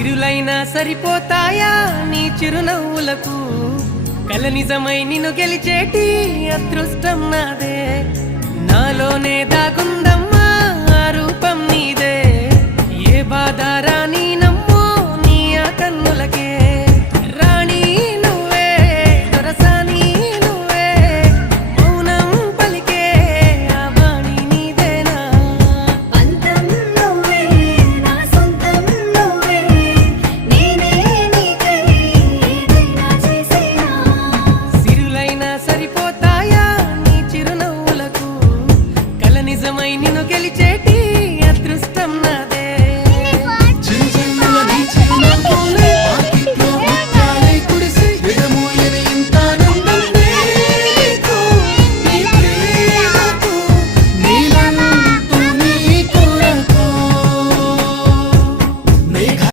సిరులైనా సరిపోతాయా నీ చిరునవ్వులకు కల నిజమై నిన్ను గెలిచేటి అదృష్టం నాదే నాలోనే దాగుందమ్మా ఆ రూపం నీదే ఏ బాధ రాని